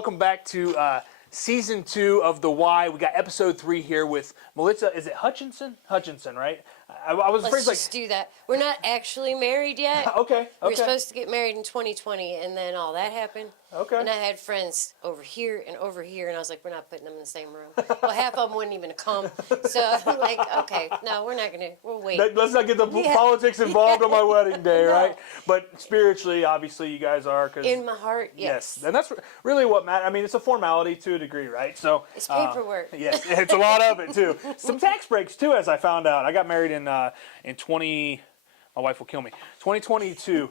welcome back to season 2 of The Why. We got episode 3 here with Melissa. Is it Hutchinson? Hutchinson, right? I was afraid, Let's just do that. We're not actually married yet. Okay. We were supposed to get married in 2020, and then all that happened. Okay. And I had friends over here, and I was like, we're not putting them in the same room. Well, half of them wouldn't even come. So I'm like, okay, no, we're not going to. We'll wait. Let's not get the politics involved on my wedding day, No. right? But spiritually, obviously, you guys are. In my heart, yes. And that's really what matters. I mean, it's a formality to a degree, right? So It's paperwork. Yes, it's a lot of it, too. Some tax breaks, too, as I found out. I got married in 20... My wife will kill me. 2022.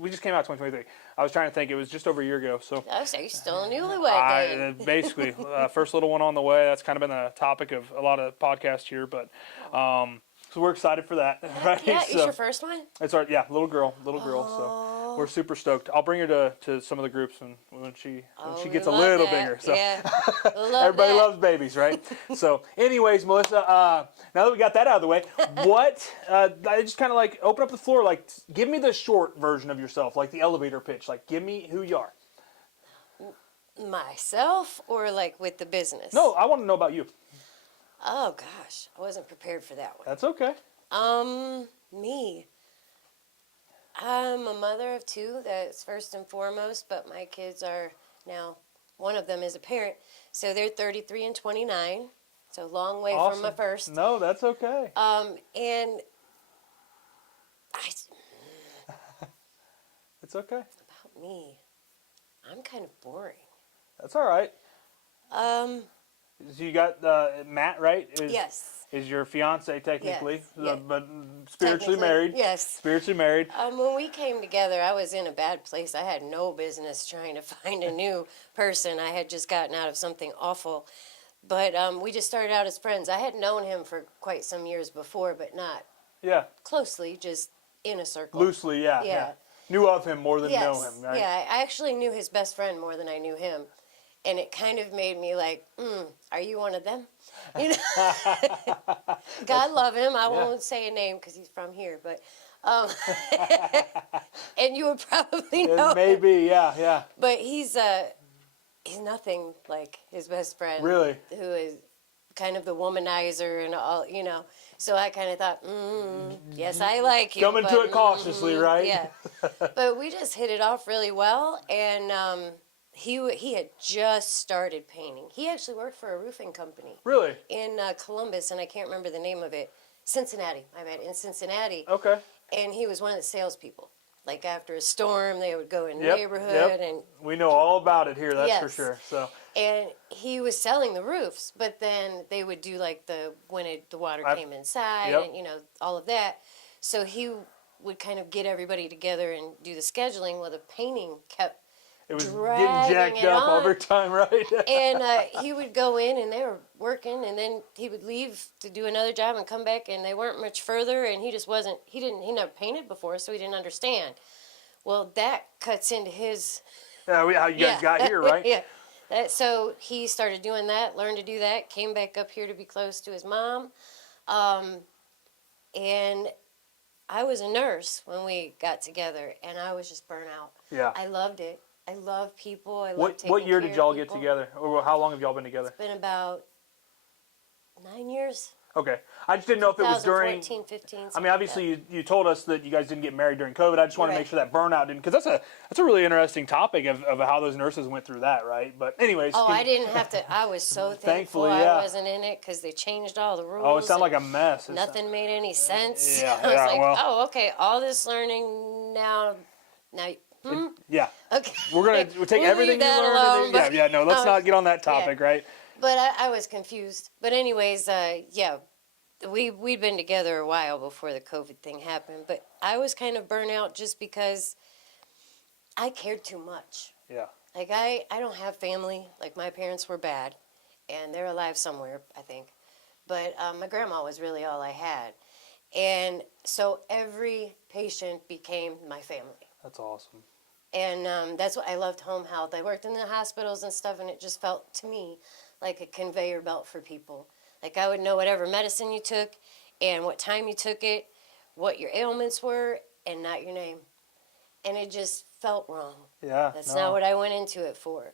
We just came out 2023. I was trying to think. It was just over a year ago. So I was like, you're still a newlywed then. basically, first little one on the way. That's kind of been the topic of a lot of podcasts here. But so we're excited for that. Right? Yeah, so, it's your first one? It's our little girl. So we're super stoked. I'll bring her to some of the groups when she gets a little bigger. So yeah. everybody loves babies, right? So, anyways, Melissa, now that we got that out of the way, what I just kind of like open up the floor. Like, give me the short version of yourself, like the elevator pitch. Like, give me who you are. Myself or like with the business? No, I want to know about you. Oh gosh, I wasn't prepared for that one. That's okay. Me. I'm a mother of 2, that's first and foremost, but my kids are now, one of them is a parent, so they're 33 and 29, so a long way from my first. No, that's okay. And It's okay. about me, I'm kind of boring. That's all right. So you got Matt, right? Yes. Is your fiance technically, Yes. but spiritually married? Yes. Spiritually married. When we came together, I was in a bad place. I had no business trying to find a new person. I had just gotten out of something awful. But we just started out as friends. I had known him for quite some years before, but not closely, just in a circle. Loosely, yeah. Knew of him more than know him, right? Yeah, I actually knew his best friend more than I knew him. And it kind of made me like, are you one of them? You know? God love him. I won't say a name because he's from here, but and you would probably know. Maybe, yeah. But he's nothing like his best friend. Really? Who is kind of the womanizer and all, you know. So I kind of thought, yes, I like you. Coming to it cautiously, right? Yeah. But we just hit it off really well, and he had just started painting. He actually worked for a roofing company. Really? In Columbus, and I can't remember the name of it. Cincinnati, in Cincinnati. Okay. And he was one of the salespeople. Like after a storm, they would go in the neighborhood and. We know all about it here. That's for sure. So. And he was selling the roofs, but then they would do like the water came inside and all of that. So he would kind of get everybody together and do the scheduling while the painting kept. It was getting jacked up over time, right? And he would go in, and they were working, and then he would leave to do another job and come back, and they weren't much further, and he just wasn't. He never painted before, so he didn't understand. Well, that cuts into his. Yeah, how you guys got here, right? Yeah. So he started doing that, learned to do that, came back up here to be close to his mom, and I was a nurse when we got together, and I was just burnt out. Yeah. I loved it. I love people. I love taking What year care did y'all of get people. together? Or how long have y'all been together? It's been about 9 years. Okay. I just didn't know if it was during. 2014, 15. I mean, obviously, you told us that you guys didn't get married during COVID. I just want to make sure that burnout didn't, because that's a really interesting topic of how those nurses went through that, right? But anyways. Oh, I didn't have to. I was so thankful I wasn't in it because they changed all the rules. Oh, it sounded like a mess. Nothing made any sense. Yeah, I was like, well. oh, okay, all this learning now. Yeah. Okay. We'll take everything you learned. No, let's not get on that topic, right? But I was confused. But anyways, we'd been together a while before the COVID thing happened. But I was kind of burnt out just because I cared too much. Yeah. Like, I don't have family. Like, my parents were bad. And they're alive somewhere, I think. But my grandma was really all I had. And so every patient became my family. That's awesome. And that's what I loved home health. I worked in the hospitals and stuff, and it just felt to me like a conveyor belt for people. Like, I would know whatever medicine you took and what time you took it, what your ailments were, and not your name. and it just felt wrong. Yeah. That's not what I went into it for.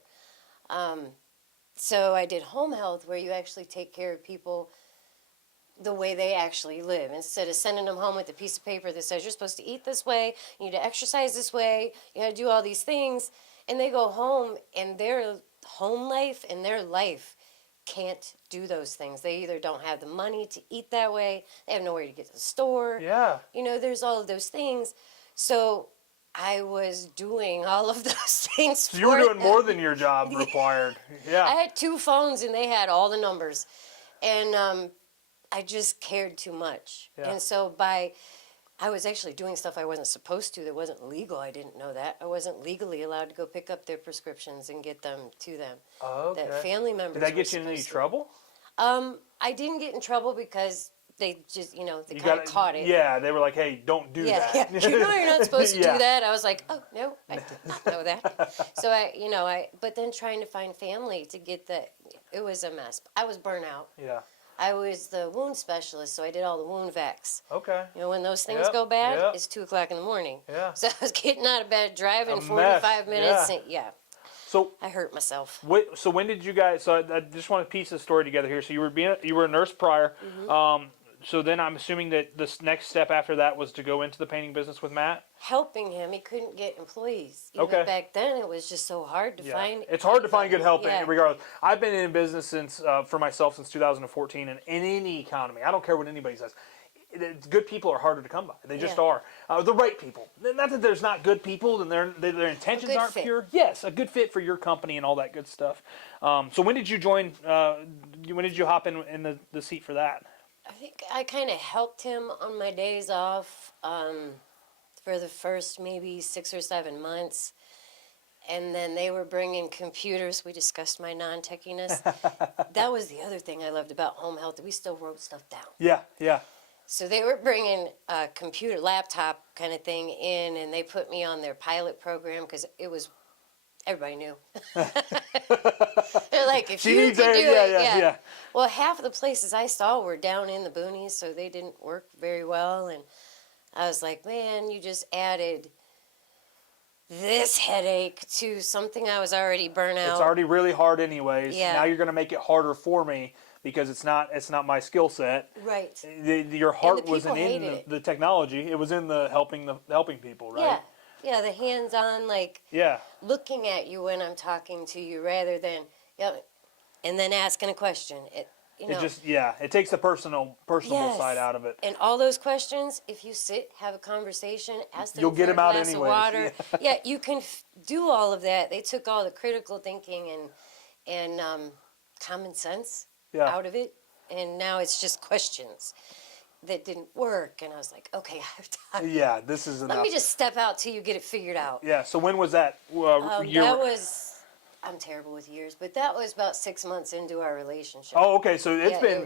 So I did home health, where you actually take care of people the way they actually live, instead of sending them home with a piece of paper that says you're supposed to eat this way, you need to exercise this way, you got to do all these things, and they go home and their home life and their life can't do those things. They either don't have the money to eat that way, they have nowhere to get to the store. Yeah. There's all of those things. So I was doing all of those things. So you were doing them. more than your job required. Yeah. I had 2 phones and they had all the numbers, and I just cared too much. Yeah. And so I was actually doing stuff I wasn't supposed to, that wasn't legal. I didn't know that. I wasn't legally allowed to go pick up their prescriptions and get them to them. Oh, okay. That family members. Did that get you in any trouble? I didn't get in trouble because they just, they kind of caught it. Yeah, they were like, hey, don't do that. Yeah, you know you're not supposed to Yeah. do that. I was like, oh, no, I did not know that. So but then trying to find family to get that, it was a mess. I was burnt out. Yeah. I was the wound specialist, so I did all the wound vacs. Okay. When those things Yep, go bad, yep. it's 2:00 in the morning. Yeah. So I was getting out of bed, driving A 45 mess, minutes. yeah. And, yeah, So I hurt myself. so when did you guys? So I just want to piece the story together here. So you were a nurse prior. Mm-hmm. So then I'm assuming that this next step after that was to go into the painting business with Matt. Helping him, he couldn't get employees. Even Okay. back then, it was just so hard to find. It's hard to find good help Yeah. regardless. I've been in business for myself since 2014, and in any economy, I don't care what anybody says. Good people are harder to come by. They just Yeah. are. The right people. Not that there's not good people and their intentions good aren't fit. pure. Yes, a good fit for your company and all that good stuff. So when did you join? When did you hop in the seat for that? I think I kind of helped him on my days off for the first maybe 6 or 7 months. And then they were bringing computers. We discussed my non-techiness. That was the other thing I loved about home health. We still wrote stuff down. Yeah, yeah. So they were bringing a computer, laptop kind of thing in, and they put me on their pilot program because it was, everybody knew. They're like, if She you needs can a- do yeah, it, yeah, yeah. Well, half of the places I saw were down in the boonies, so they didn't work very well. And I was like, man, you just added this headache to something I was already burnt out. It's already really hard anyways. Yeah. Now you're going to make it harder for me because it's not my skill set. Right. Your heart people wasn't in hated it. the technology. It was in the helping people, right? Yeah. Yeah, the hands-on, like, Yeah. looking at you when I'm talking to you rather than, and then asking a question. It takes the personable Yes. side out of it. And all those questions, if you sit, have a conversation, ask them You'll for get a them out glass anyways, of water. Yeah, you can do all of that. They took all the critical thinking and common sense Yeah. out of it, and now it's just questions that didn't work. And I was like, okay, I have time. Yeah, this is enough. Let me just step out till you get it figured out. Yeah, so when was that? That was, I'm terrible with years, but that was about 6 months into our relationship. Oh, okay. So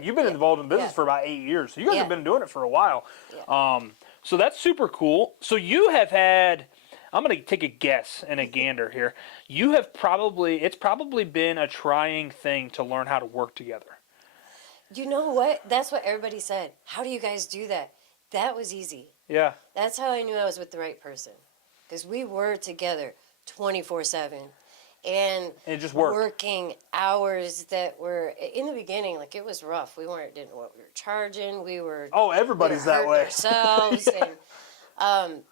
you've been involved in business yeah. for about 8 years. So you guys Yeah. have been doing it for a while. Yeah. So that's super cool. So you have had, I'm going to take a guess and a gander here. It's probably been a trying thing to learn how to work together. You know what? That's what everybody said. How do you guys do that? That was easy. Yeah. That's how I knew I was with the right person. Because we were together 24/7. And it just worked. Working hours that were, in the beginning, like, it was rough. Didn't know what we were charging. Everybody's that hurting way. ourselves. Yeah. And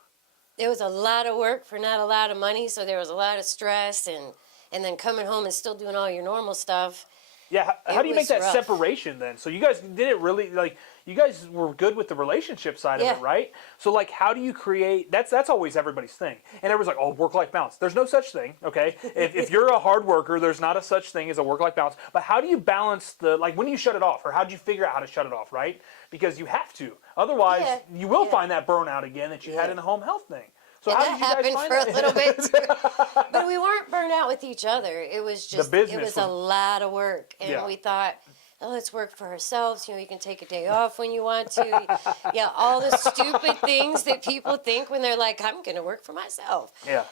it was a lot of work for not a lot of money. So there was a lot of stress. And then coming home and still doing all your normal stuff. Yeah, how do you make was that rough. separation then? So you guys did it really, like, you guys were good with the relationship side of Yeah. it, right? So, like, how do you create, that's always everybody's thing. And everyone's like, oh, work-life balance. There's no such thing, okay? if you're a hard worker, there's not a such thing as a work-life balance. But how do you balance when do you shut it off? Or how do you figure out how to shut it off, right? Because you have to. Otherwise, Yeah. you will Yeah. find that burnout again that you had Yeah. in the home health thing. So And how that did you guys happened find for a that? little bit too. But we weren't burnt out with each other. It was just, business it was a lot of work. And Yeah. we thought, oh, let's work for ourselves. You can take a day off when you want to. Yeah, all the stupid things that people think when they're like, I'm going to work for myself. Yeah.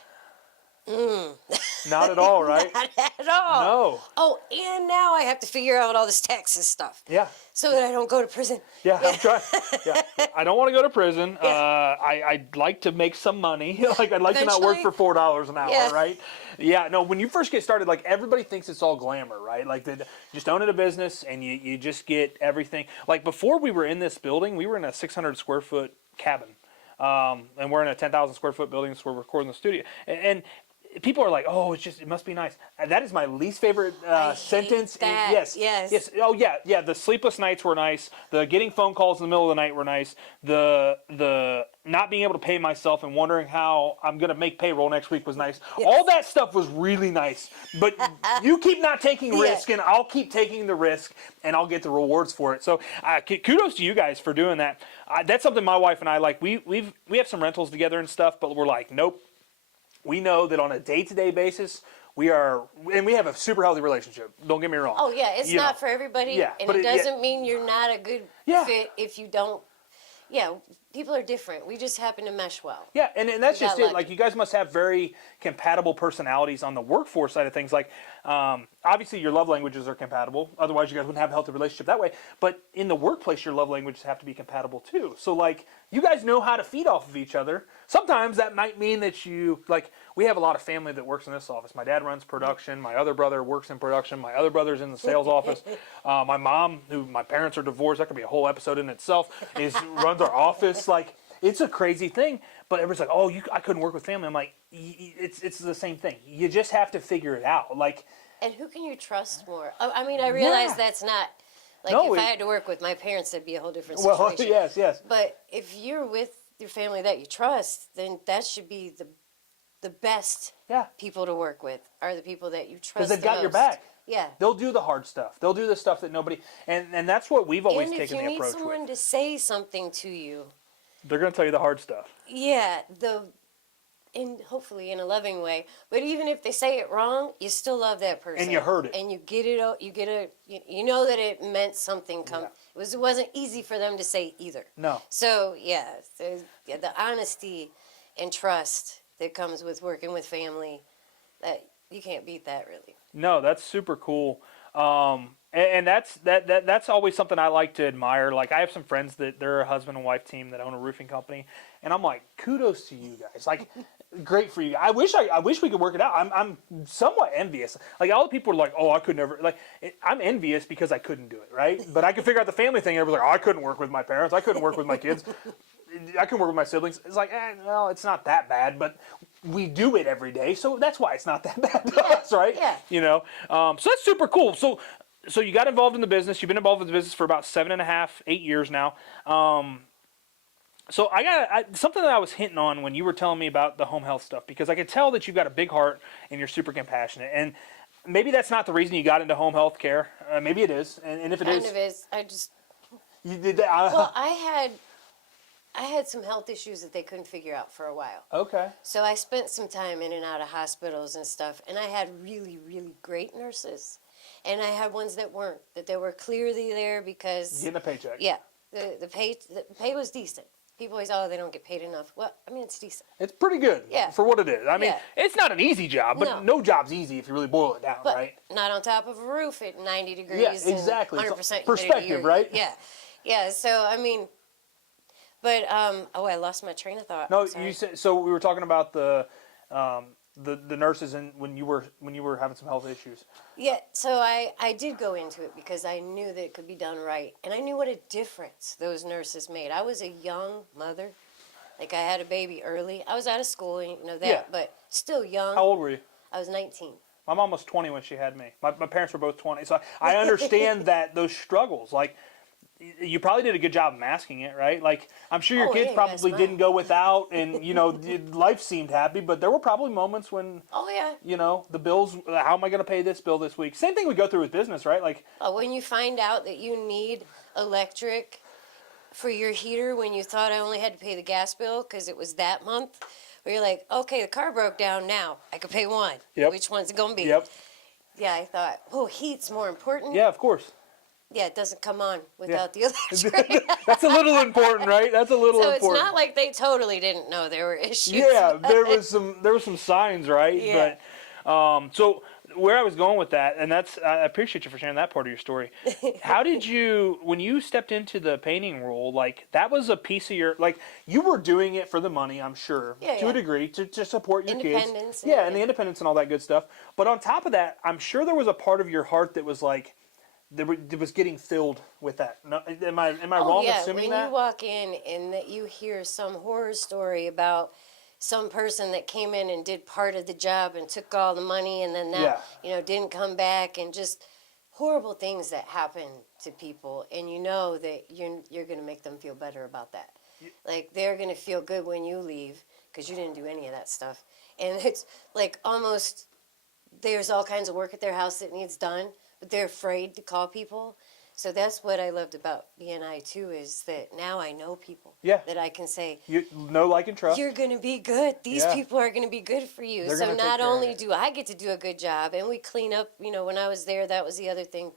Not at all, right? Not at all. No. Oh, and now I have to figure out all this taxes stuff. Yeah. So that I don't go to prison. Yeah, I'm trying. Yeah, I don't want to go to prison. Yeah. I'd like to make some money. Like I'd like to not work for $4 an hour, Yeah. right? Yeah. No, when you first get started, like everybody thinks it's all glamour, right? Like you just own a business and you just get everything. Like before we were in this building, we were in a 600 square foot cabin, and we're in a 10,000 square foot building, so we're recording the studio. And people are like, "Oh, it must be nice." That is my least favorite sentence. that. Yes. Oh yeah. The sleepless nights were nice. The getting phone calls in the middle of the night were nice. The not being able to pay myself and wondering how I'm gonna make payroll next week was nice. Yes. All that stuff was really nice. But you keep not taking risk, and I'll keep taking the risk, and I'll get the rewards for it. So kudos to you guys for doing that. That's something my wife and I like. We have some rentals together and stuff, but we're like, nope. We know that on a day-to-day basis, we have a super healthy relationship. Don't get me wrong. Oh yeah, it's not for everybody, Yeah, and but it doesn't mean you're not a good Yeah. fit if you don't. Yeah, people are different. We just happen to mesh well. Yeah, and that's We just got it. lucky. Like you guys must have very compatible personalities on the workforce side of things. Like obviously your love languages are compatible. Otherwise, you guys wouldn't have a healthy relationship that way. But in the workplace, your love languages have to be compatible too. So like you guys know how to feed off of each other. Sometimes that might mean that we have a lot of family that works in this office. My dad runs production. My other brother works in production. My other brother's in the sales office. My mom, who my parents are divorced, that could be a whole episode in itself, runs our office. Like it's a crazy thing. But everybody's like, "Oh, I couldn't work with family." I'm like, it's the same thing. You just have to figure it out. Like, And who can you trust more? I mean, I realize Yeah. that's not like No, if I had to work with my parents, that'd be a whole different well, situation. yes. But if you're with your family that you trust, then that should be the best Yeah. people to work with are the people that you trust. Because they've got your most. back. Yeah. They'll do the hard stuff. They'll do the stuff that nobody, and that's what we've always And if taken you the need approach someone with. to say something to you, They're going to tell you the hard stuff. yeah, hopefully in a loving way. But even if they say it wrong, you still love that person. And you heard it. And you get it. You know that it meant something. Yeah. It wasn't easy for them to say either. No. So the honesty and trust that comes with working with family, that you can't beat that really. No, that's super cool. And that's always something I like to admire. Like I have some friends that they're a husband and wife team that own a roofing company, and I'm like, kudos to you guys. Like, great for you. I wish we could work it out. I'm somewhat envious. Like all the people are like, oh, I could never. Like I'm envious because I couldn't do it, right? But I could figure out the family thing. And everybody's like, oh, I couldn't work with my parents. I couldn't work with my kids. I can work with my siblings. It's like, well, it's not that bad, but we do it every day, so that's why it's not that bad to us, right? Yeah. You know, so that's super cool. So you got involved in the business. You've been involved in the business for about 7.5, 8 years now. So I got something that I was hinting on when you were telling me about the home health stuff, because I could tell that you've got a big heart and you're super compassionate. And maybe that's not the reason you got into home health care. Maybe it is. And if it Kind of is. you did that. Well, I had some health issues that they couldn't figure out for a while. Okay. So I spent some time in and out of hospitals and stuff, and I had really, really great nurses. And I had ones that weren't, that they were clearly there because... Getting a paycheck. Yeah. The pay was decent. People always, they don't get paid enough. Well, I mean, it's decent. It's pretty good for what it is. I mean, Yeah. it's not an easy job, but no job's easy if you really boil it down, But right? not on top of a roof at 90 degrees Yeah, exactly. and 100% So, humidity. perspective, right? Yeah. Yeah, so, I mean... But, I lost my train of thought. No, Sorry. you said, so we were talking about the nurses and when you were having some health issues. Yeah, so I did go into it because I knew that it could be done right. And I knew what a difference those nurses made. I was a young mother. Like, I had a baby early. I was out of school, but still young. How old were you? I was 19. My mom was 20 when she had me. My parents were both 20. So I understand those struggles. Like, you probably did a good job masking it, right? Like, I'm sure your kids probably didn't go without, and, life seemed happy, but there were probably moments when, Oh, yeah. the bills, how am I going to pay this bill this week? Same thing we go through with business, right? Like, When you find out that you need electric for your heater when you thought I only had to pay the gas bill because it was that month, where you're like, okay, the car broke down now. I could pay one. Yep. Which one's it going to be? Yep. Yeah, I thought, heat's more important. Yeah, of course. Yeah, it doesn't come on without the electric. That's a little important, right? That's a little So it's important. not like they totally didn't know there were issues. Yeah, there was some signs, right? Yeah. But so where I was going with that, and I appreciate you for sharing that part of your story. How did you, when you stepped into the painting role, like that was a piece of your, like you were doing it for the money, I'm sure, to a degree, to support your kids. Independence. Yeah, and the independence and all that good stuff. But on top of that, I'm sure there was a part of your heart that was like, that was getting filled with that. No, am I wrong assuming when that? you walk in and that you hear some horror story about some person that came in and did part of the job and took all the money and then that didn't come back, and just horrible things that happen to people, and you know that you're going to make them feel better about that. Like they're going to feel good when you leave because you didn't do any of that stuff. And it's like almost there's all kinds of work at their house that needs done, but they're afraid to call people. So that's what I loved about BNI too, is that now I know people. Yeah. That I can say, You know, like, and trust. you're going to be good. These people are going to be good for you. They're so gonna take not care of only it. do I get to do a good job, and we clean up, when I was there, that was the other thing.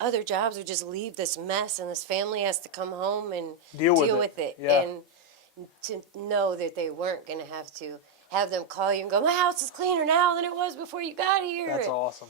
Other jobs would just leave this mess, and this family has to come home and Deal with it. Yeah. And to know that they weren't going to have them call you and go, my house is cleaner now than it was before you got here. That's awesome.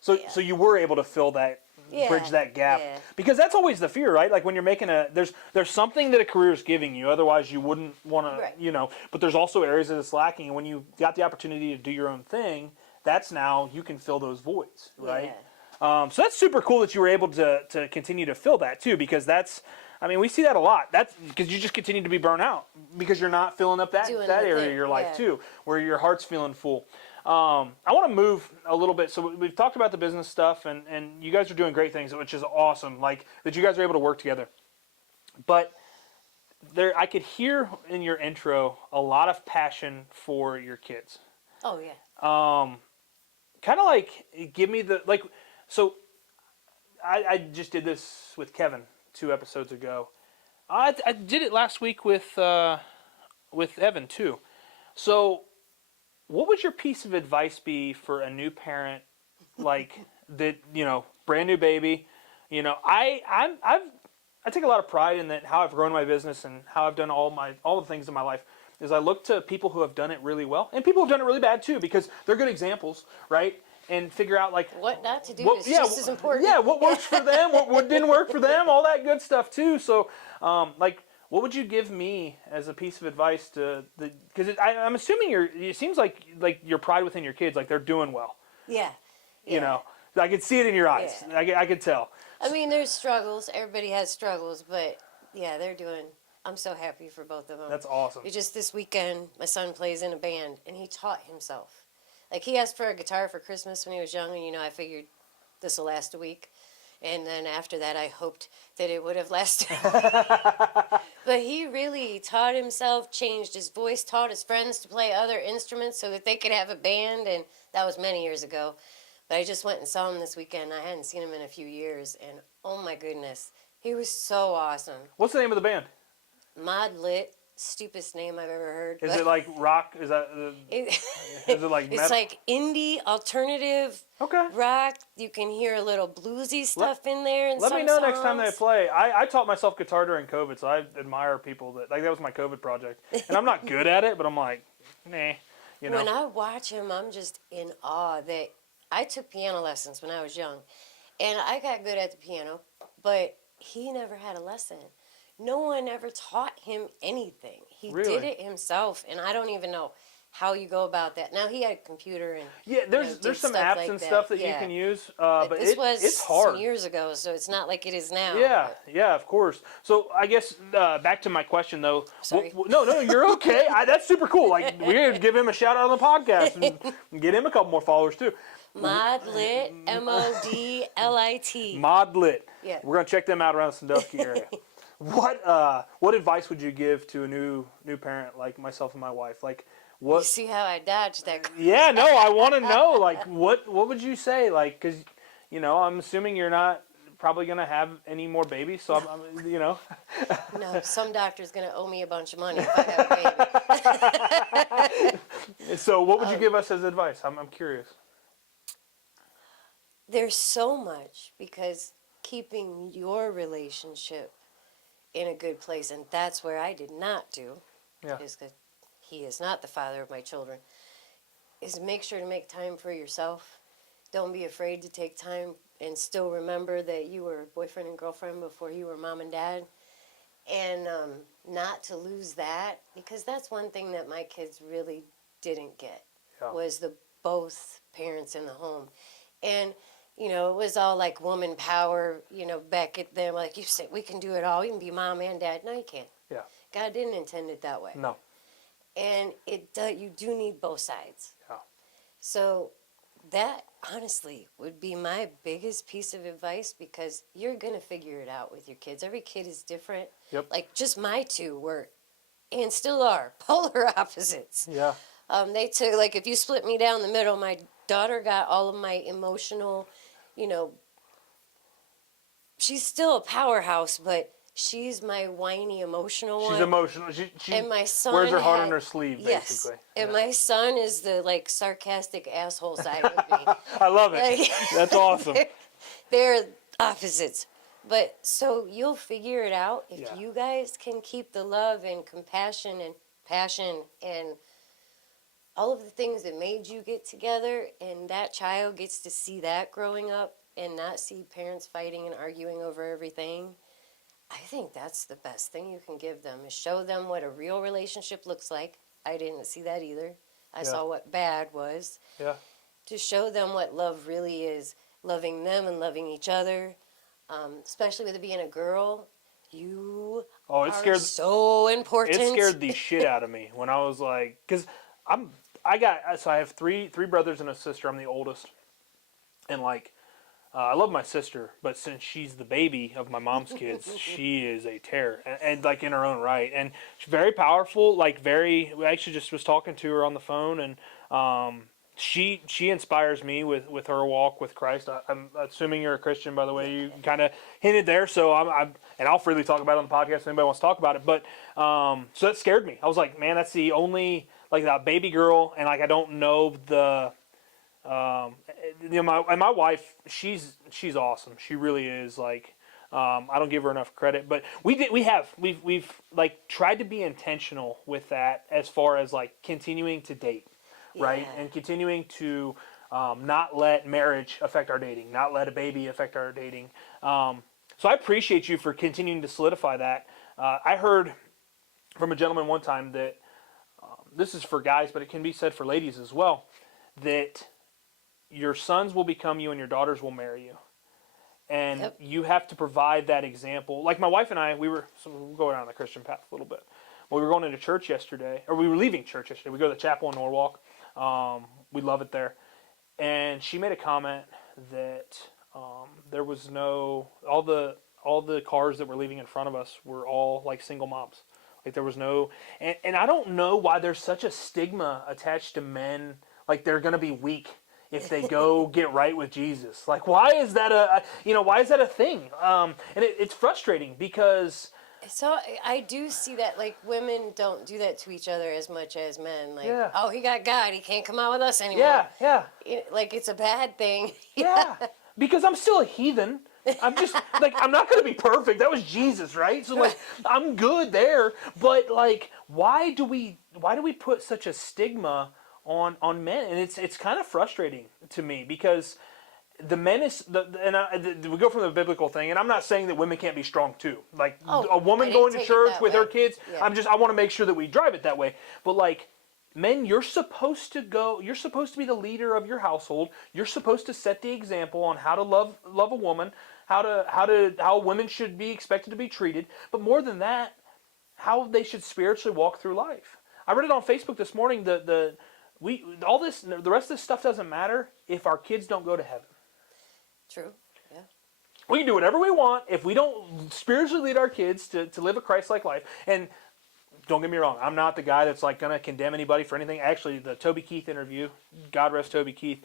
So you were able to fill that, bridge that gap, because that's always the fear, right? Like when you're making there's something that a career is giving you, otherwise you wouldn't want to, but there's also areas that it's lacking, and when you got the opportunity to do your own thing, that's now you can fill those voids, right? So that's super cool that you were able to continue to fill that too, because we see that a lot. That's because you just continue to be burnt out because you're not filling up that area of your life too, where your heart's feeling full. I want to move a little bit. So we've talked about the business stuff, and you guys are doing great things, which is awesome. Like that you guys are able to work together. But I could hear in your intro a lot of passion for your kids. Oh yeah. Kind of like give me the like. So I just did this with Kevin 2 episodes ago. I did it last week with Evan too. So what would your piece of advice be for a new parent, like that, brand new baby? I take a lot of pride in that, how I've grown my business and how I've done all the things in my life is I look to people who have done it really well, and people who have done it really bad too, because they're good examples, right? And figure out like what not to do is just as important. Yeah, what works for them, what didn't work for them, all that good stuff too. So, what would you give me as a piece of advice because I'm assuming it seems like your pride within your kids, like they're doing well. Yeah. I could see it in your eyes. I could tell. There's struggles. Everybody has struggles, but yeah, they're doing. I'm so happy for both of them. That's awesome. It's just this weekend, my son plays in a band, and he taught himself. Like, he asked for a guitar for Christmas when he was young, and, I figured this will last a week. And then after that, I hoped that it would have lasted. But he really taught himself, changed his voice, taught his friends to play other instruments so that they could have a band, and that was many years ago. But I just went and saw him this weekend. I hadn't seen him in a few years, and oh my goodness, he was so awesome. What's the name of the band? Mod Lit. Stupidest name I've ever heard. Is it like rock? Is it like metal? It's like indie, alternative rock. You can hear a little bluesy stuff in there. And let me know next time they play. I taught myself guitar during COVID, so I admire people that was my COVID project. And I'm not good at it, but I'm like, nah. When I watch him, I'm just in awe that I took piano lessons when I was young, and I got good at the piano, but he never had a lesson. No one ever taught him anything. He did it himself, and I don't even know how you go about that. Now, he had a computer and there's some apps like and stuff that you can use, but it's hard. Some years ago, so it's not like it is now. Yeah, of course. So I guess back to my question though. Sorry. No, you're okay. That's super cool. Like we're gonna give him a shout out on the podcast and get him a couple more followers too. Modlit, MODLIT. Modlit. Yeah. We're gonna check them out around the Sandusky area. What advice would you give to a new parent like myself and my wife? Like what? You see how I dodged that? Yeah, no, I want to know. Like what would you say? Like because I'm assuming you're not probably gonna have any more babies, so I'm No, some doctor's gonna owe me a bunch of money if I have a baby. So what would you give us as advice? I'm curious. there's so much, because keeping your relationship in a good place, and that's where I did not do, Yeah. is that he is not the father of my children, is make sure to make time for yourself. Don't be afraid to take time and still remember that you were boyfriend and girlfriend before you were mom and dad. And not to lose that, because that's one thing that my kids really didn't get, Yeah. was the both parents in the home. And you know, it was all like woman power, you know, back at them, like you said, we can do it all. We can be mom and dad. No, you can't. Yeah. God didn't intend it that way. No. And you do need both sides. Yeah. So that honestly would be my biggest piece of advice, because you're going to figure it out with your kids. Every kid is different. Yep. Like just my two were, and still are, polar opposites. Yeah. They took, like, if you split me down the middle, my daughter got all of my emotional, you know, she's still a powerhouse, but she's my whiny emotional one. She's emotional. She And my son wears her heart on had- her sleeve, Yes. basically. And Yeah. my son is the, like, sarcastic asshole side of me. I love it. Like- That's awesome. They're opposites. But so you'll figure it out if Yeah. you guys can keep the love and compassion and passion and all of the things that made you get together, and that child gets to see that growing up and not see parents fighting and arguing over everything. I think that's the best thing you can give them, is show them what a real relationship looks like. I didn't see that either. I saw what bad was. Yeah. To show them what love really is, loving them and loving each other, especially with it being a girl. You Oh, it are scared. so important. It scared the shit out of me when I was like, because I have three brothers and a sister. I'm the oldest, and like, I love my sister, but since she's the baby of my mom's kids, she is a terror, and like in her own right, and she's very powerful. Like we actually just was talking to her on the phone, and she inspires me with her walk with Christ. I'm assuming you're a Christian, by the way. You kind of hinted there, so and I'll freely talk about it on the podcast if anybody wants to talk about it. But so that scared me. I was like, man, that's the only, like, that baby girl, and like I don't know the. You know, my wife, she's awesome. She really is. Like, I don't give her enough credit, but we've like tried to be intentional with that, as far as like continuing to date, right, Yeah. and continuing to not let marriage affect our dating, not let a baby affect our dating. So I appreciate you for continuing to solidify that. I heard from a gentleman one time that this is for guys, but it can be said for ladies as well, that your sons will become you and your daughters will marry you. And Yep. you have to provide that example. Like my wife and I, we'll go down the Christian path a little bit. When we were going into church yesterday, or we were leaving church yesterday, we go to the chapel in Norwalk. We love it there. And she made a comment that there was all the cars that were leaving in front of us were all like single moms. Like there was no, and I don't know why there's such a stigma attached to men, like they're going to be weak if they go get right with Jesus. Like, why is that a thing? And it's frustrating because. So I do see that, like, women don't do that to each other as much as men. Like, Yeah. oh, he got God, he can't come out with us anymore. Yeah. Like, it's a bad thing. Yeah. Because I'm still a heathen. I'm just, like, I'm not going to be perfect. That was Jesus, right? So, like, I'm good there. But, like, why do we put such a stigma on men? And it's kind of frustrating to me, because the men we go from the biblical thing, and I'm not saying that women can't be strong too. Like, a woman I didn't going to take it church that with way. her kids, Yeah. I want to make sure that we drive it that way. But, like, men, you're supposed to be the leader of your household. You're supposed to set the example on how to love a woman, how women should be expected to be treated. But more than that, how they should spiritually walk through life. I read it on Facebook this morning. The rest of this stuff doesn't matter if our kids don't go to heaven. True. Yeah. We can do whatever we want if we don't spiritually lead our kids to live a Christ-like life. And don't get me wrong, I'm not the guy that's like going to condemn anybody for anything. Actually, the Toby Keith interview, God rest Toby Keith,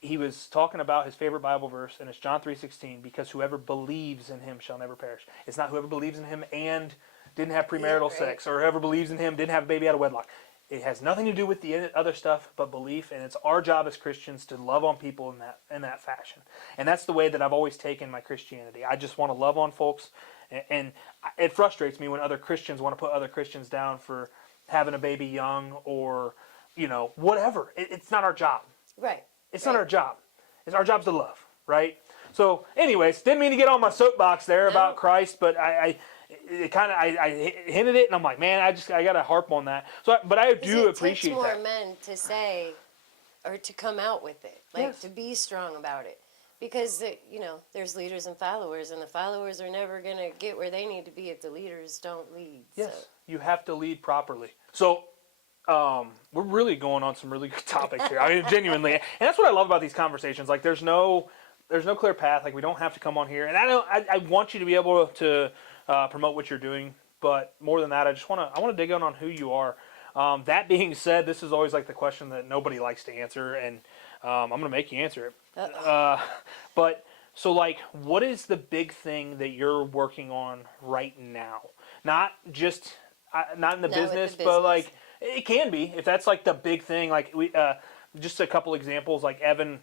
he was talking about his favorite Bible verse, and it's John 3:16, because whoever believes in him shall never perish. It's not whoever believes in him and didn't have premarital right. sex, or whoever believes in him didn't have a baby out of wedlock. It has nothing to do with the other stuff but belief, and it's our job as Christians to love on people in that fashion. And that's the way that I've always taken my Christianity. I just want to love on folks, and it frustrates me when other Christians want to put other Christians down for having a baby young or, whatever. It's not our job. Right. It's not our job. It's our job's to love, right? So, anyways, didn't mean to get on my soapbox there about Christ, but I hinted it, and I'm like, man, I got to harp on that. So, but I do appreciate that. It takes more men to say, or to come out with it, to be strong about it, because there's leaders and followers, and the followers are never gonna get where they need to be if the leaders don't lead. Yes, so. You have to lead properly. So. We're really going on some really good topics here. I mean, genuinely, and that's what I love about these conversations. Like, there's no clear path. Like, we don't have to come on here, and I want you to be able to promote what you're doing. But more than that, I want to dig in on who you are. That being said, this is always like the question that nobody likes to answer, and I'm gonna make you answer it. But so, like, what is the big thing that you're working on right now? Not just not in the business, but like. It can be, if that's like the big thing. Like just a couple examples. Like Evan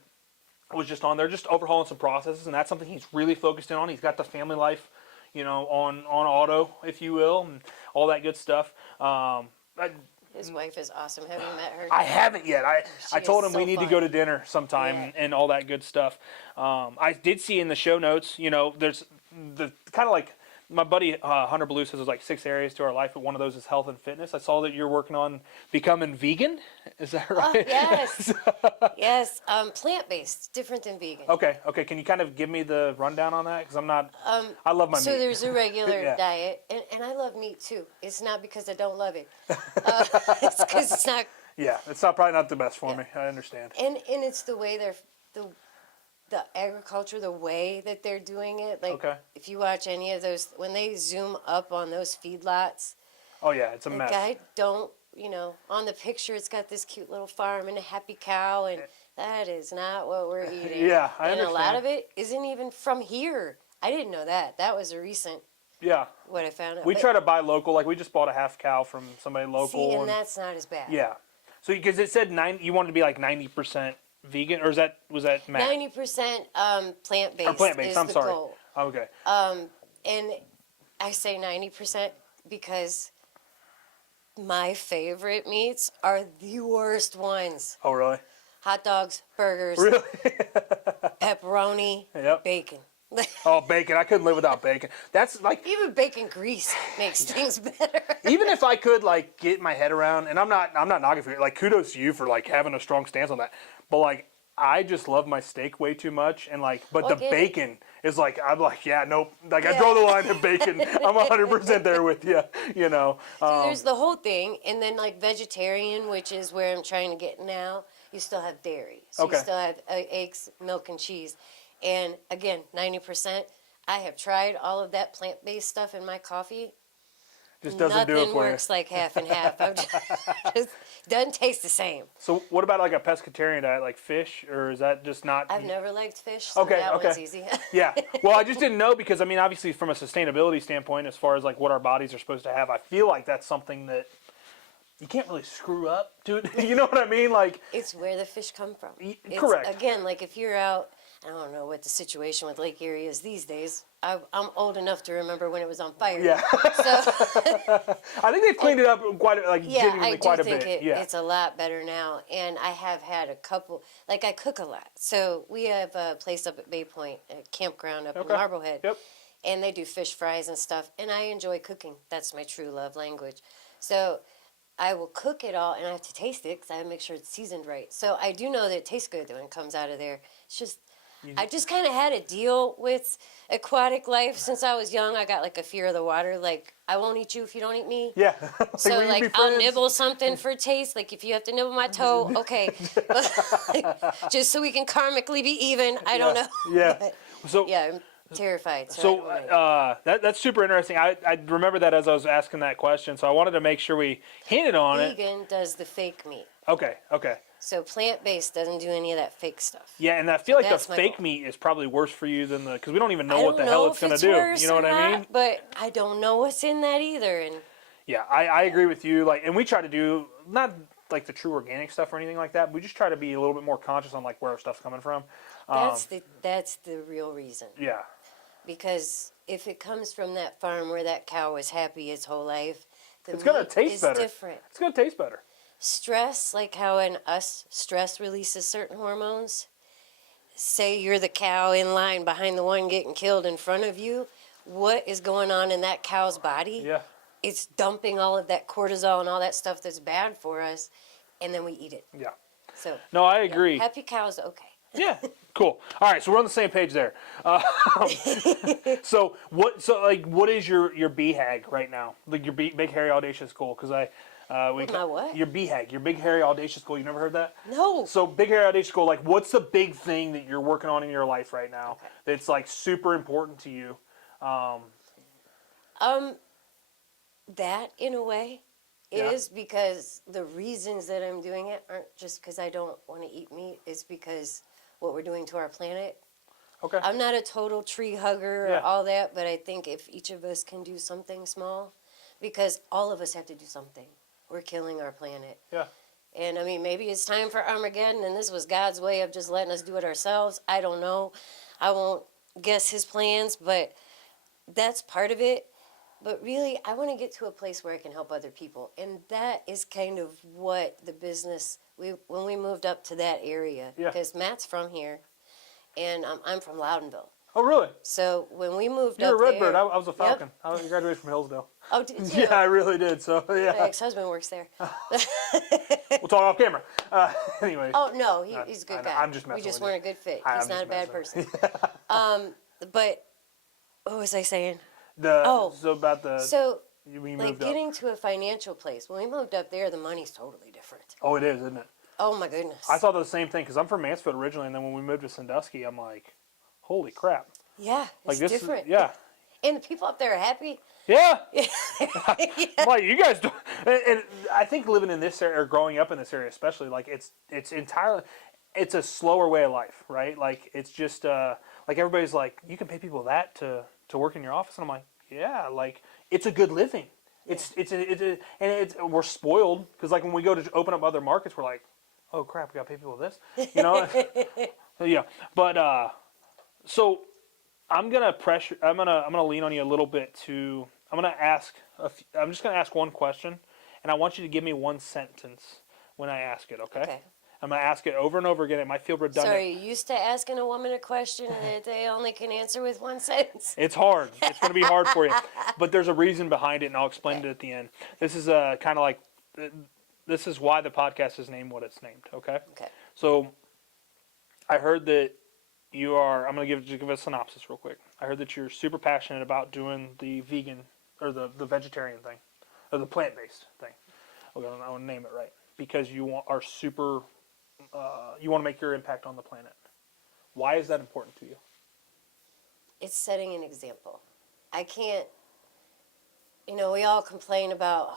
was just on there, just overhauling some processes, and that's something he's really focused in on. He's got the family life, on auto, if you will, and all that good stuff. His wife is awesome. Have you met her? I haven't yet. I told him we need to go to dinner sometime and all that good stuff. I did see in the show notes, there's the kind of like. My buddy Hunter Blue says there's like 6 areas to our life, but one of those is health and fitness. I saw that you're working on becoming vegan. Is that right? Yes. Yes. Plant-based, different than vegan. Okay. Can you kind of give me the rundown on that? Because I'm not. I love my meat. So there's a regular diet, and I love meat too. It's not because I don't love it. It's because it's not. Yeah, it's probably not the best for me. I understand. And it's the way the agriculture, the way that they're doing it. Like, if you watch any of those, when they zoom up on those feedlots. Oh, yeah, it's a mess. I don't, on the picture, it's got this cute little farm and a happy cow, and that is not what we're eating. Yeah, I understand. And a lot of it isn't even from here. I didn't know that. That was a recent. Yeah. What I found out. We try to buy local. Like, we just bought a half cow from somebody local. See, and that's not as bad. Yeah. So, because it said you wanted to be like 90% vegan, or was that math? 90% plant-based. Or plant-based. I'm sorry. Goal. Okay. And I say 90% because my favorite meats are the worst ones. Oh, really? Hot dogs, burgers, Really? pepperoni, bacon. Oh, bacon. I couldn't live without bacon. That's like... Even bacon grease makes things better. Even if I could, like, get my head around, and I'm not knocking for you. Like, kudos to you for, like, having a strong stance on that. But, like, I just love my steak way too much, and, like, but the bacon is, like, I'm like, yeah, nope. Like, I draw the line at bacon. I'm 100% there with you, So there's the whole thing, and then, like, vegetarian, which is where I'm trying to get now, you still have dairy. So you still have eggs, milk, and cheese. And again, 90%. I have tried all of that plant-based stuff in my coffee. Just doesn't do it for you. Nothing works like half and half. Just doesn't taste the same. So what about like a pescatarian diet, like fish, or is that just not? I've never liked fish, so that one's easy. Yeah. Well, I just didn't know because, I mean, obviously from a sustainability standpoint, as far as like what our bodies are supposed to have, I feel like that's something that you can't really screw up, dude. You know what I mean? Like, it's where the fish come from. Correct. Again, like if you're out, I don't know what the situation with Lake Erie is these days. I'm old enough to remember when it was on fire. Yeah. So I think they've cleaned it up genuinely quite a bit. It's a lot better now. And I have had a couple, like I cook a lot. So we have a place up at Bay Point, a campground up in Marblehead. Yep. And they do fish fries and stuff. And I enjoy cooking. That's my true love language. So I will cook it all, and I have to taste it because I have to make sure it's seasoned right. So I do know that it tastes good when it comes out of there. It's just, I just kind of had to deal with aquatic life since I was young. I got like a fear of the water. Like, I won't eat you if you don't eat me. Yeah. So like I'll nibble something for taste. Like if you have to nibble my toe, okay. Just so we can karmically be even. I don't know. Yeah. But, So yeah, I'm terrified. That's super interesting. I remember that as I was asking that question, so I wanted to make sure we hinted on it. Vegan does the fake meat. Okay. So plant-based doesn't do any of that fake stuff. Yeah, and I feel like the That's my fake goal. meat is probably worse for you than because we don't even know what the hell it's going to do. You know what I mean? But I don't know what's in that either. And Yeah, I agree with you. Like, and we try to do not like the true organic stuff or anything like that. But we just try to be a little bit more conscious on like where our stuff's coming from. That's the real reason. Yeah, Because if it comes from that farm where that cow was happy its whole life, the it's gonna meat taste is better. different. It's gonna taste better. Stress, like how in us, stress releases certain hormones. Say you're the cow in line behind the one getting killed in front of you. What is going on in that cow's body? Yeah, It's dumping all of that cortisol and all that stuff that's bad for us, and then we eat it. yeah. So No, I yeah, agree. happy cows, okay. Yeah, cool. All right, so we're on the same page there. So what is your BHAG right now? Like your big hairy audacious goal? Because My what? Your BHAG, your big hairy audacious goal. You never heard that? No. So big hairy audacious goal. Like, what's the big thing that you're working on in your life right now that's like super important to you? That in a way Yeah. is because the reasons that I'm doing it aren't just because I don't want to eat meat. It's because what we're doing to our planet. Okay. I'm not a total tree hugger or Yeah. all that, but I think if each of us can do something small, because all of us have to do something. We're killing our planet. Yeah. And I mean, maybe it's time for Armageddon, and this was God's way of just letting us do it ourselves. I don't know. I won't guess his plans, but that's part of it. But really, I want to get to a place where I can help other people. And that is kind of what the business, when we moved up to that area, Yeah. because Matt's from here, and I'm from Loudonville. Oh, really? So when we moved You're up a Redbird. there, I was a Falcon. I graduated from Hillsdale. oh, did you? Yeah, I really did. So My yeah, ex-husband works there. we'll talk off camera. Anyway. Oh no, he's a I good know. guy. I'm just we messing just with weren't a good fit. I'm He's not just a bad messing person. But what was I saying? So about the So we like moved up. getting to a financial place. When we moved up there, the money's totally different. Oh, it is, isn't it? Oh my goodness. I thought the same thing because I'm from Mansfield originally, and then when we moved to Sandusky, I'm like, holy crap! Yeah, Like it's this different. is yeah. And the people up there are happy. Yeah. I'm like, you guys do. And I think living in this area or growing up in this area, especially, like it's entirely, it's a slower way of life, right? Like it's just like everybody's like, you can pay people that to work in your office, and I'm like, yeah, like it's a good living. We're spoiled because like when we go to open up other markets, we're like, oh crap, we got to pay people this, you know? Yeah, but so. I'm gonna lean on you a little bit to. I'm just gonna ask one question, and I want you to give me one sentence when I ask it. Okay. Okay. I'm gonna ask it over and over again. It might feel redundant. Sorry, you used to asking a woman a question that they only can answer with one sentence. It's hard. It's gonna be hard for you, but there's a reason behind it, and I'll explain it at the end. This is kind of like, this is why the podcast is named what it's named. Okay. Okay. So, I heard that. I'm going to give a synopsis real quick. I heard that you're super passionate about doing the vegan or the vegetarian thing or the plant-based thing. I want to name it right because you want to make your impact on the planet. Why is that important to you? It's setting an example. I can't, we all complain about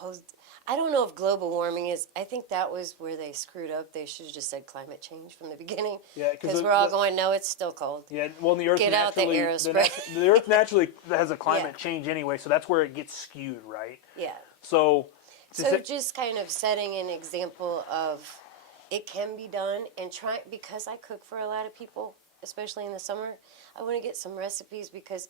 I don't know if global warming is, I think that was where they screwed up. They should have just said climate change from the beginning. Yeah, because we're all going, no, it's still cold. Yeah, well, the Earth Get out the aerospray. The Earth naturally has a climate Yeah. change anyway, so that's where it gets skewed, right? Yeah. So Just kind of setting an example of it can be done and because I cook for a lot of people, especially in the summer, I want to get some recipes because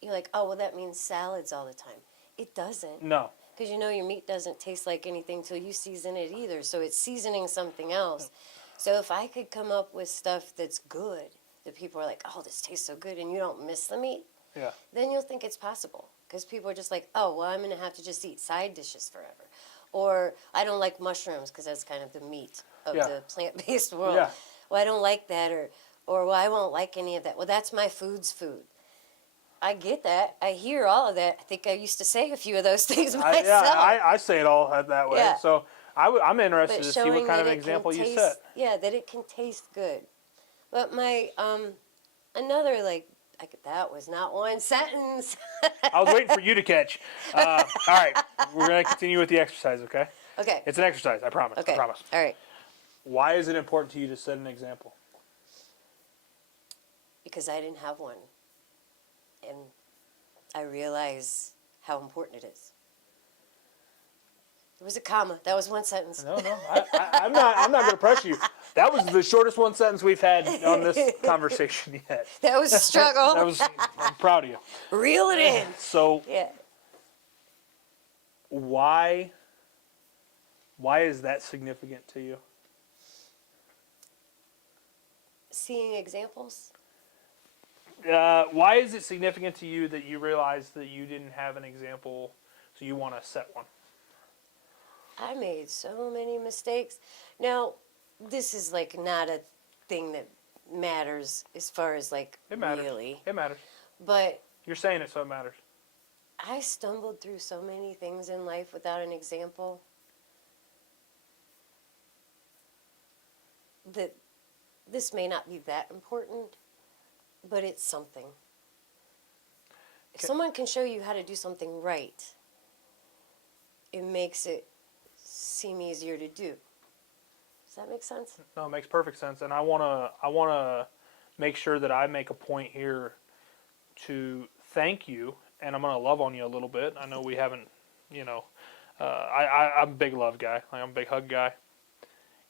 you're like, oh, well, that means salads all the time. It doesn't. No. Because your meat doesn't taste like anything till you season it either. So it's seasoning something else. So if I could come up with stuff that's good, that people are like, oh, this tastes so good, and you don't miss the meat, Yeah. then you'll think it's possible. Because people are just like, oh, well, I'm going to have to just eat side dishes forever. Or I don't like mushrooms because that's kind of the meat of Yeah. the plant-based world. Yeah. Well, I don't like that. Or well, I won't like any of that. Well, that's my food's food. I get that. I hear all of that. I think I used to say a few of those things myself. I say it all that way. Yeah. So I'm interested But to see showing what kind of that an it can example you taste- set. Yeah, that it can taste good. But my another that was not one sentence. I was waiting for you to catch. All right, we're gonna continue with the exercise. Okay. Okay. It's an exercise. I promise. Okay. I promise. All right. Why is it important to you to set an example? Because I didn't have one, and I realize how important it is. There was a comma. That was one sentence. No, I'm not going to pressure you. That was the shortest one sentence we've had on this conversation yet. That was a struggle. I'm proud of you. Reel it in. So Yeah. why is that significant to you? Seeing examples. Why is it significant to you that you realize that you didn't have an example, so you want to set one? I made so many mistakes. Now, this is like not a thing that matters as far as like It matters. really. It matters. But You're saying it, so it matters. I stumbled through so many things in life without an example that this may not be that important, but it's something. If someone can show you how to do something right, it makes it seem easier to do. Does that make sense? No, it makes perfect sense, and I wanna make sure that I make a point here to thank you, and I'm gonna love on you a little bit. I know we haven't, I'm a big love guy. Like, I'm a big hug guy.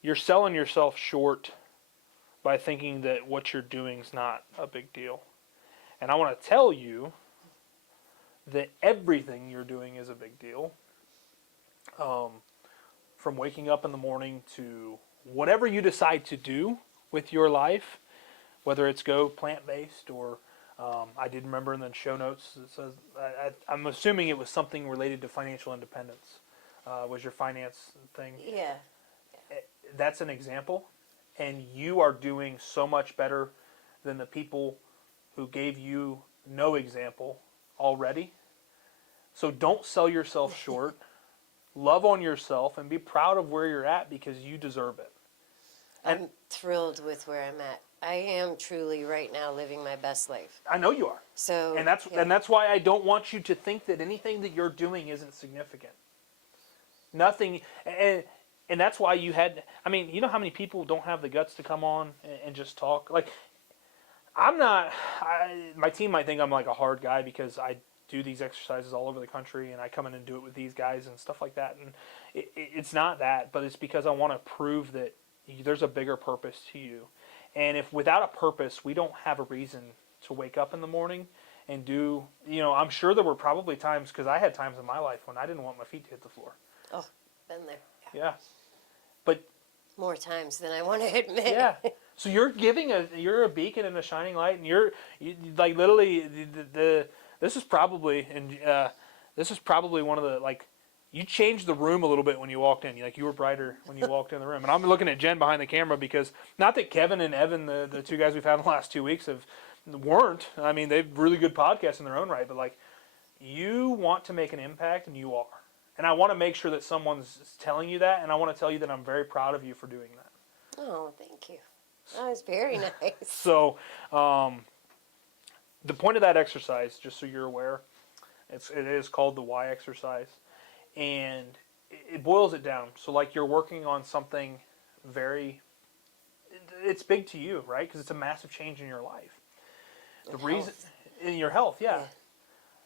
You're selling yourself short by thinking that what you're doing is not a big deal, and I want to tell you that everything you're doing is a big deal. From waking up in the morning to whatever you decide to do with your life, whether it's go plant-based or I did remember in the show notes it says I'm assuming it was something related to financial independence. Was your finance thing? Yeah. That's an example, and you are doing so much better than the people who gave you no example already. So don't sell yourself short. Love on yourself and be proud of where you're at because you deserve it. I'm thrilled with where I'm at. I am truly right now living my best life. I know you are. So And that's why I don't want you to think that anything that you're doing isn't significant. Nothing, and that's why you had. I mean, you know how many people don't have the guts to come on and just talk. Like, I'm not. My team might think I'm like a hard guy because I do these exercises all over the country and I come in and do it with these guys and stuff like that. And it's not that, but it's because I want to prove that there's a bigger purpose to you. And if without a purpose, we don't have a reason to wake up in the morning and do, I'm sure there were probably times, because I had times in my life when I didn't want my feet to hit the floor. Oh, been there. Yeah. But More times than I want to admit. yeah. So you're you're a beacon and a shining light, and you like literally this is probably one of the, like, you changed the room a little bit when you walked in. You were brighter when you walked in the room. And I'm looking at Jen behind the camera because not that Kevin and Evan, the two guys we've had in the last 2 weeks, weren't. I mean, they've really good podcasts in their own right, but like, you want to make an impact, and you are. And I want to make sure that someone's telling you that, and I want to tell you that I'm very proud of you for doing that. Oh, thank you. That was very nice. So, the point of that exercise, just so you're aware, it is called the why exercise, and it boils it down. So, like, you're working on something it's big to you, right? Because it's a massive change in your life. In your health, yeah.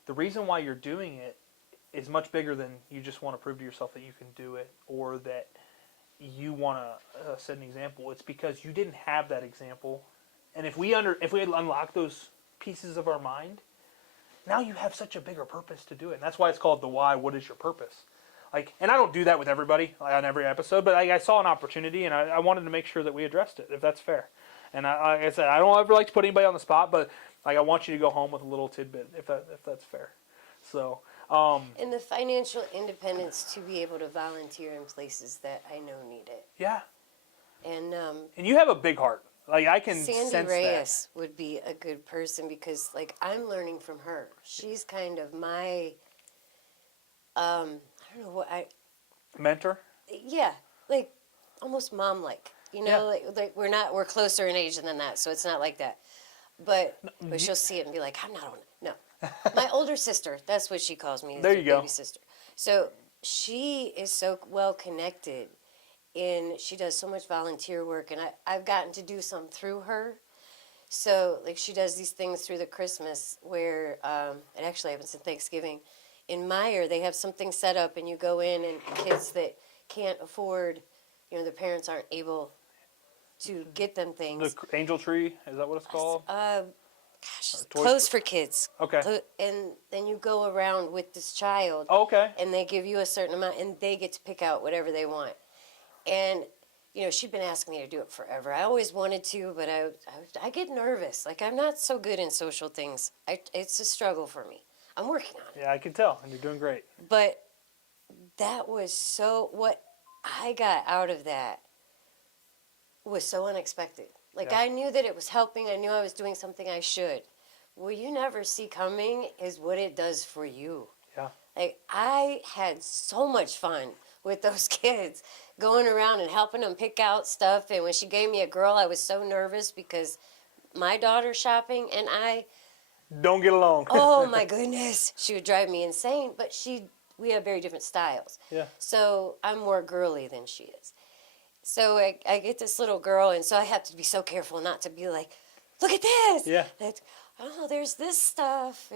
The reason why you're doing it is much bigger than you just want to prove to yourself that you can do it or that you want to set an example. It's because you didn't have that example, and if we had unlocked those pieces of our mind, now you have such a bigger purpose to do it. And that's why it's called the why. What is your purpose? Like, and I don't do that with everybody on every episode, but I saw an opportunity, and I wanted to make sure that we addressed it, if that's fair. And like I said, I don't ever like to put anybody on the spot, but like, I want you to go home with a little tidbit, if that's fair. So. And the financial independence to be able to volunteer in places that I know need it. Yeah. And you have a big heart. Like, I can Sandy sense Reyes would be a good person because, like, I'm learning from her. She's kind of my, I don't know what mentor. Yeah, like almost mom-like. Yeah. Like we're closer in age than that, so it's not like that. But she'll see it and be like, I'm not on it. No. My older sister, that's what she calls me. There you go. Baby sister. So she is so well connected, and she does so much volunteer work, and I've gotten to do some through her. So, like, she does these things through the Christmas where it actually happens at Thanksgiving, in Meyer, they have something set up, and you go in, and kids that can't afford, their parents aren't able to get them things. The Angel Tree, is that what it's called? Clothes for kids. Okay. And then you go around with this child, Oh, okay. and they give you a certain amount, and they get to pick out whatever they want. And she'd been asking me to do it forever. I always wanted to, but I get nervous. Like, I'm not so good in social things. It's a struggle for me. I'm working on it. Yeah, I can tell, and you're doing great. But that was what I got out of that was so unexpected. Like, Yeah. I knew that it was helping. I knew I was doing something I should. What you never see coming is what it does for you. Yeah. Like, I had so much fun with those kids, going around and helping them pick out stuff. And when she gave me a girl, I was so nervous because my daughter's shopping, and Don't get along. oh my goodness, she would drive me insane. But we have very different styles. Yeah. So I'm more girly than she is. So I get this little girl, and so I have to be so careful not to be like, look at this. Yeah. There's this stuff,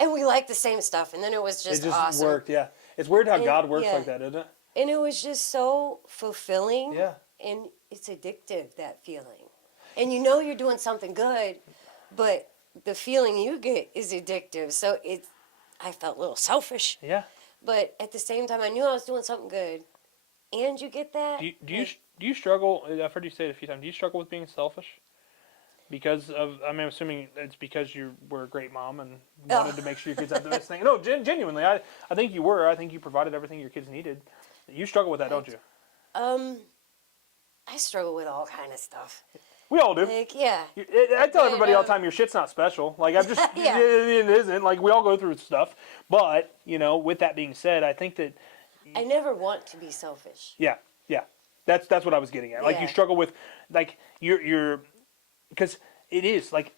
and we like the same stuff, and then it was just It just awesome. worked, yeah. It's weird how And, God works yeah. like that, isn't it? And it was just so fulfilling. Yeah. And it's addictive, that feeling. And you're doing something good, but the feeling you get is addictive. So I felt a little selfish. Yeah. But at the same time, I knew I was doing something good. And you get that. Do you struggle? I've heard you say it a few times. Do you struggle with being selfish? Because I'm assuming it's because you were a great mom and wanted to make sure your kids had the best thing. No, genuinely, I think you were. I think you provided everything your kids needed. You struggle with that, don't you? I struggle with all kind of stuff. We all do. Like, yeah. I tell everybody all the time, your shit's not special. Like, I'm just, Yeah. it isn't. Like, we all go through stuff. But, with that being said, I think that, I never want to be selfish. yeah. That's what I was getting at. Like, you Yeah. struggle with, like, you're, because it is, like,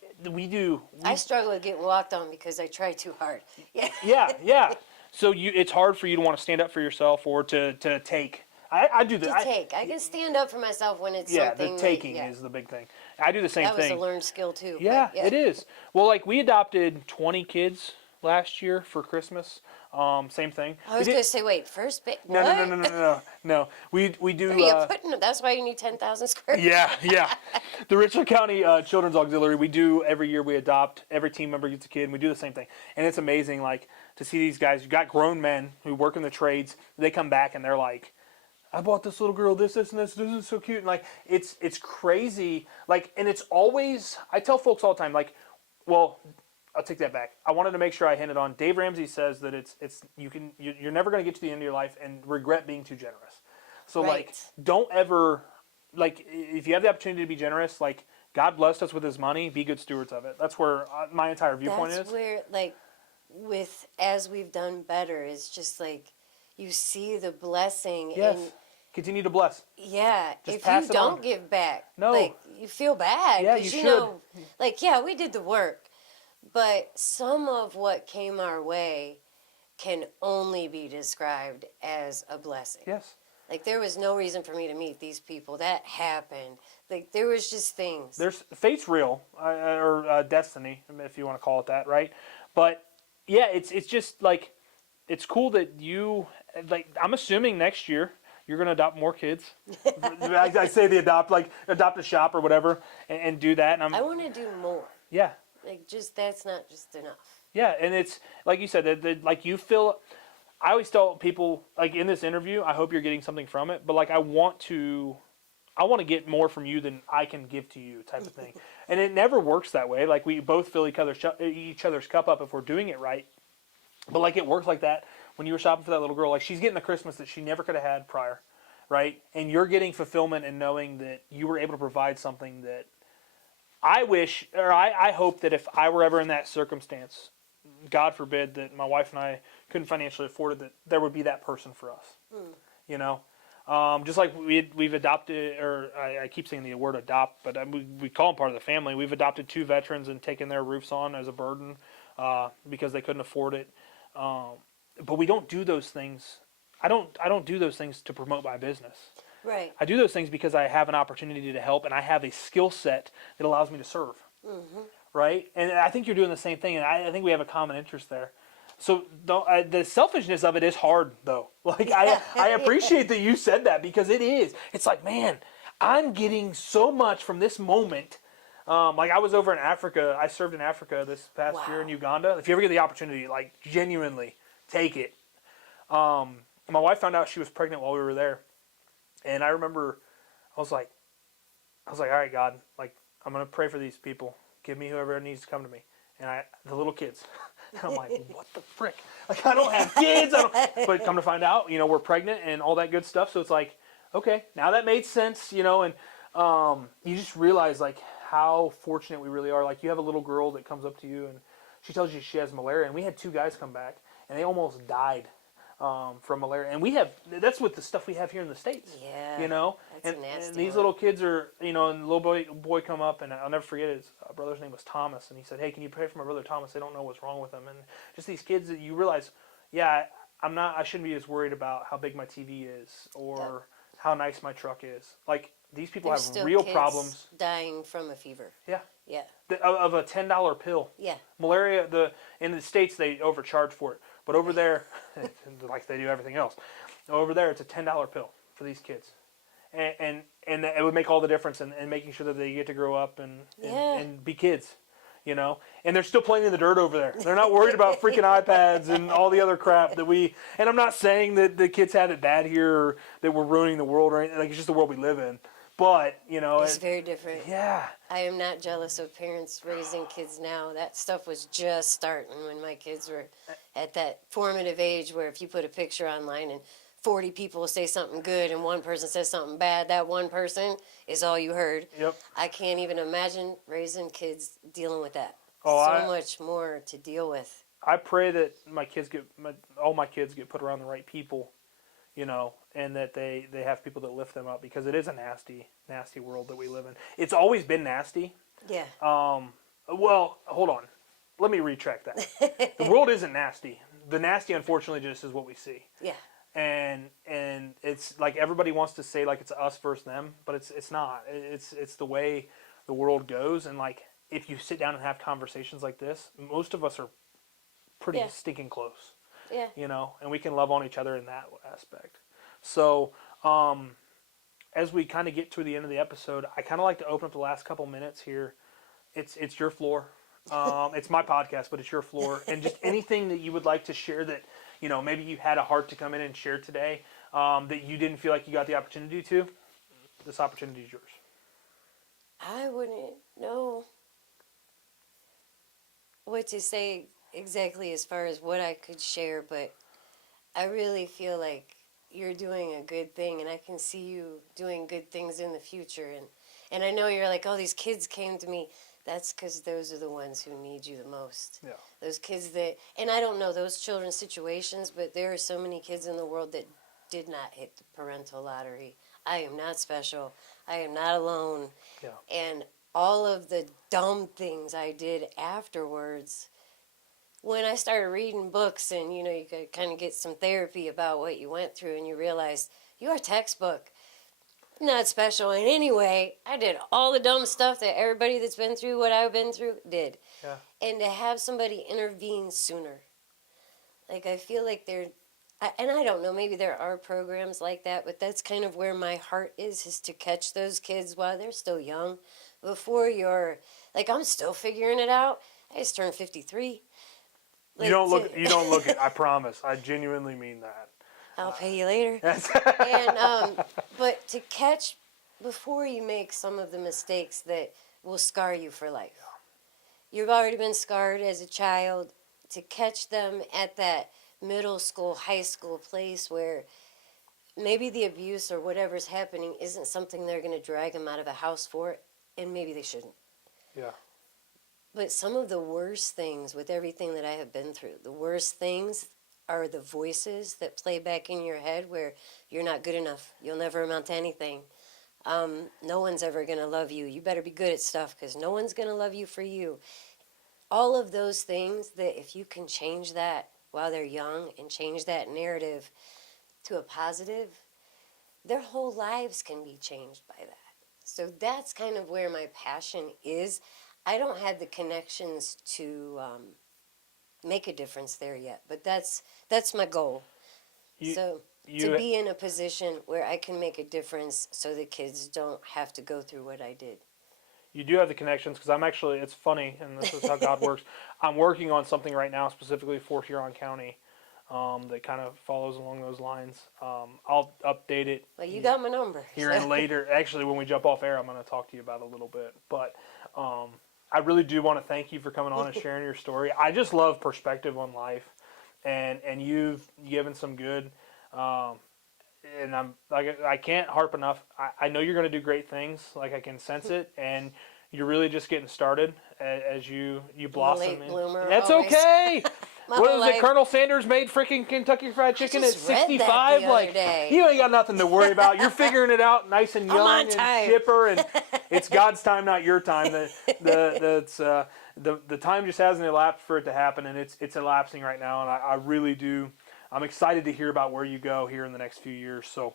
I struggle with getting walked on because I try too hard. Yeah. Yeah. So it's hard for you to want to stand up for yourself or to take. I do that. I can stand up for myself when it's Yeah, something. the taking yeah. is the big thing. I do the same That was thing. a learned skill too. Yeah, but it is. Well, like, we adopted 20 kids last year for Christmas. Same thing. I was going to say, wait, first bit. No. We do. Are you putting them? That's why you need 10,000 square. Yeah. The Richland County Children's Auxiliary, we do every year. We adopt. Every team member gets a kid, and we do the same thing. And it's amazing, like, to see these guys. You got grown men who work in the trades. They come back and they're like, I bought this little girl this, and this. This is so cute. And, like, it's crazy. Like, and it's always. I tell folks all the time, like, well, I'll take that back. I wanted to make sure I hinted on. Dave Ramsey says that you're never going to get to the end of your life and regret being too generous. So Right. like, don't ever, like, if you have the opportunity to be generous, like, God blessed us with His money. Be good stewards of it. That's where my entire viewpoint That's is. where, like, as we've done better, it's just like you see the blessing. Yes. And Continue to bless. yeah, Just if pass you it don't on. give back, No. like, you feel bad. Yeah, 'cause you know, like, yeah, we did the work. But some of what came our way can only be described as a blessing. Yes. Like, there was no reason for me to meet these people. That happened. Like, there was just things. Fate's real, or destiny, if you want to call it that, right? But yeah, it's just like, it's cool that you, like, I'm assuming next year you're going to adopt more kids. I say adopt a shop or whatever, and do that. And I want to do more. yeah. Like, that's not just enough. Yeah, and it's like you said, like, you feel. I always tell people, like, in this interview, I hope you're getting something from it. But, like, I want to get more from you than I can give to you, type of thing. And it never works that way. Like, we both fill each other's cup up if we're doing it right. But, like, it works like that when you were shopping for that little girl. Like, she's getting a Christmas that she never could have had prior, right? And you're getting fulfillment in knowing that you were able to provide something that I wish, or I hope that if I were ever in that circumstance, God forbid that my wife and I couldn't financially afford it, that there would be that person for us. You know, just like we've adopted, or I keep saying the word adopt, but we call them part of the family. We've adopted 2 veterans and taken their roofs on as a burden because they couldn't afford it. But we don't do those things. I don't do those things to promote my business. Right. I do those things because I have an opportunity to help, and I have a skill set that allows me to serve. Mm-hmm. Right? And I think you're doing the same thing, and I think we have a common interest there. So the selfishness of it is hard though. Like I appreciate that you said that because it is. It's like, man, I'm getting so much from this moment. Like I was over in Africa. I served in Africa this past year in Wow. Uganda. If you ever get the opportunity, like genuinely take it. My wife found out she was pregnant while we were there, and I remember I was like, all right, God, like I'm gonna pray for these people. Give me whoever needs to come to me, and the little kids. And I'm like, what the frick? Like I don't have kids. But come to find out, we're pregnant and all that good stuff. So it's like, okay, now that made sense, and you just realize like how fortunate we really are. Like you have a little girl that comes up to you and she tells you she has malaria, and we had 2 guys come back and they almost died from malaria. And that's with the stuff we have here in the States. Yeah. And That's a nasty these one. little kids are, and the little boy come up, and I'll never forget his brother's name was Thomas, and he said, hey, can you pray for my brother Thomas? They don't know what's wrong with him. And just these kids that you realize, yeah, I shouldn't be as worried about how big my TV is or how nice my truck is. Like, these people There's have still real kids problems. dying from a fever. Yeah. Yeah. Of a $10 pill. Yeah. Malaria, in the States, they overcharge for it. But over there, like they do everything else, over there, it's a $10 pill for these kids. And it would make all the difference in making sure that they get to grow up and be kids, And they're still playing in the dirt over there. They're not worried about freaking iPads and all the other crap that and I'm not saying that the kids have it bad here or that we're ruining the world or anything. Like, it's just the world we live in. But, It's very different. Yeah. I am not jealous of parents raising kids now. That stuff was just starting when my kids were at that formative age where if you put a picture online and 40 people say something good and one person says something bad, that one person is all you heard. Yep. I can't even imagine raising kids dealing with that. Much more to deal with. I pray that all my kids get put around the right people, and that they have people that lift them up, because it is a nasty, nasty world that we live in. It's always been nasty. Yeah. Well, hold on. Let me retract that. The world isn't nasty. The nasty, unfortunately, just is what we see. Yeah. And it's like everybody wants to say like it's us versus them, but it's not. It's the way the world goes, and like if you sit down and have conversations like this, most of us are pretty stinking close. Yeah. And we can love on each other in that aspect. So, as we kind of get to the end of the episode, I kind of like to open up the last couple minutes here. It's your floor. It's my podcast, but it's your floor. And just anything that you would like to share that, maybe you had a heart to come in and share today, that you didn't feel like you got the opportunity to, this opportunity is yours. I wouldn't know what to say exactly as far as what I could share, but I really feel like you're doing a good thing, and I can see you doing good things in the future. And I know you're like, oh, these kids came to me. That's because those are the ones who need you the most. Yeah. Those kids and I don't know those children's situations, but there are so many kids in the world that did not hit the parental lottery. I am not special. I am not alone. Yeah. And all of the dumb things I did afterwards, when I started reading books and, you could kind of get some therapy about what you went through, and you realize you are textbook. Not special in any way. I did all the dumb stuff that everybody that's been through what I've been through did. Yeah. And to have somebody intervene sooner. Like, I feel like and I don't know, maybe there are programs like that, but that's kind of where my heart is to catch those kids while they're still young. Before like, I'm still figuring it out. I just turned 53. Like, you don't look it, I promise. I genuinely mean that. I'll pay you later. But to catch before you make some of the mistakes that will scar you for life. You've already been scarred as a child. To catch them at that middle school, high school place where maybe the abuse or whatever's happening isn't something they're going to drag them out of a house for, and maybe they shouldn't. Yeah. But some of the worst things with everything that I have been through, the worst things are the voices that play back in your head where you're not good enough. You'll never amount to anything. No one's ever going to love you. You better be good at stuff because no one's going to love you for you. All of those things that if you can change that while they're young and change that narrative to a positive, their whole lives can be changed by that. So that's kind of where my passion is. I don't have the connections to make a difference there yet. But that's my goal. You, So you, to be in a position where I can make a difference, so the kids don't have to go through what I did. you do have the connections, because I'm actually, it's funny, and this is how God works. I'm working on something right now specifically for Huron County that kind of follows along those lines. I'll update it. Well, you got my number. Here and later. Actually, when we jump off air, I'm going to talk to you about it a little bit. But I really do want to thank you for coming on and sharing your story. I just love perspective on life, and you've given some good. And I'm like, I can't harp enough. I know you're going to do great things. Like, I can sense it, and you're really just getting started as you blossom. Late bloomer. That's always. okay. My What whole is it? life. Colonel Sanders made freaking Kentucky Fried Chicken at just read that 65. the other Like, day. you ain't got nothing to worry about. You're figuring it out, nice and young on and time. chipper, and it's God's time, not your time. The time just hasn't elapsed for it to happen, and it's elapsing right now. And I really do. I'm excited to hear about where you go here in the next few years. So.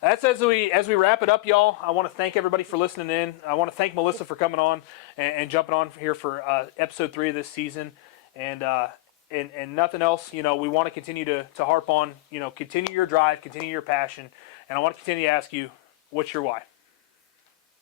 That's as we wrap it up, y'all. I want to thank everybody for listening in. I want to thank Melissa for coming on and jumping on here for episode 3 of this season. And nothing else, we want to continue to harp on, continue your drive, continue your passion. And I want to continue to ask you, what's your why?